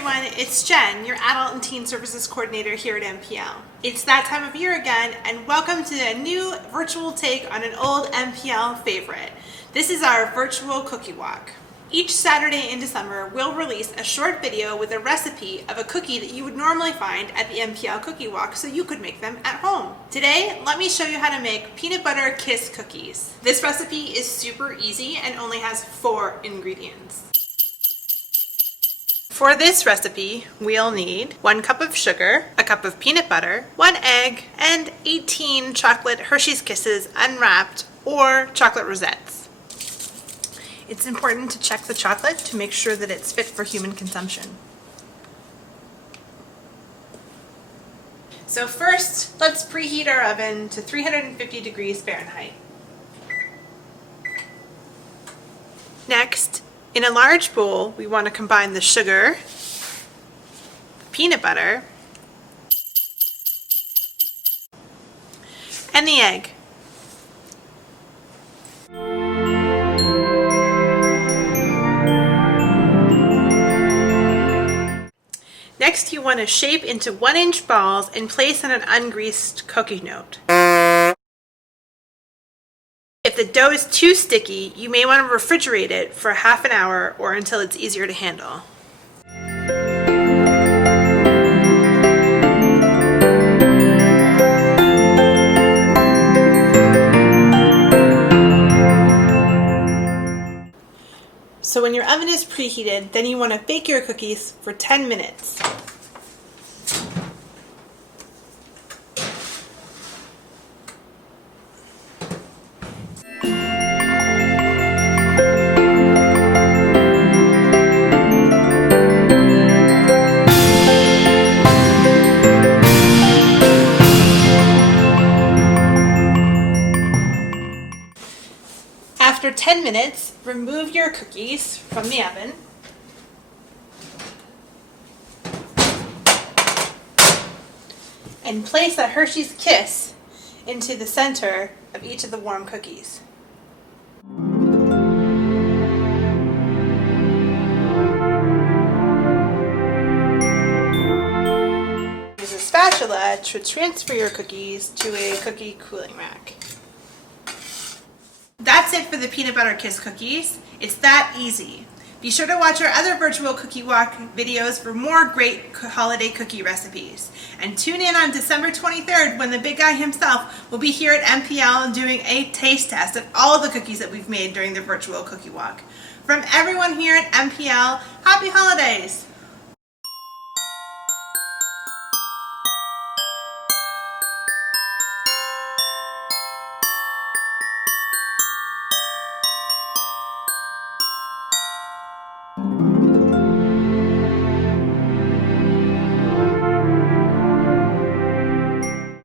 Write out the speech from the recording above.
everyone, it's Jen, your Adult and Teen Services Coordinator here at MPL. It's that time of year again, and welcome to a new virtual take on an old MPL favorite. This is our virtual cookie walk. Each Saturday in December, we'll release a short video with a recipe of a cookie that you would normally find at the MPL Cookie Walk so you could make them at home. Today, let me show you how to make peanut butter kiss cookies. This recipe is super easy and only has 4 ingredients. For this recipe, we'll need 1 cup of sugar, a cup of peanut butter, 1 egg, and 18 chocolate Hershey's Kisses unwrapped or chocolate rosettes. It's important to check the chocolate to make sure that it's fit for human consumption. So first, let's preheat our oven to 350 degrees Fahrenheit. Next, in a large bowl, we want to combine the sugar, the peanut butter, and the egg. Next, you want to shape into 1-inch balls and place on an ungreased cookie note. If the dough is too sticky, you may want to refrigerate it for half an hour or until it's easier to handle. So when your oven is preheated, then you want to bake your cookies for 10 minutes. After 10 minutes, remove your cookies from the oven. And place a Hershey's Kiss into the center of each of the warm cookies. Use a spatula to transfer your cookies to a cookie cooling rack. That's it for the peanut butter kiss cookies. It's that easy. Be sure to watch our other virtual cookie walk videos for more great holiday cookie recipes. And tune in on December 23rd when the big guy himself will be here at MPL doing a taste test of all the cookies that we've made during the virtual cookie walk. From everyone here at MPL, happy holidays!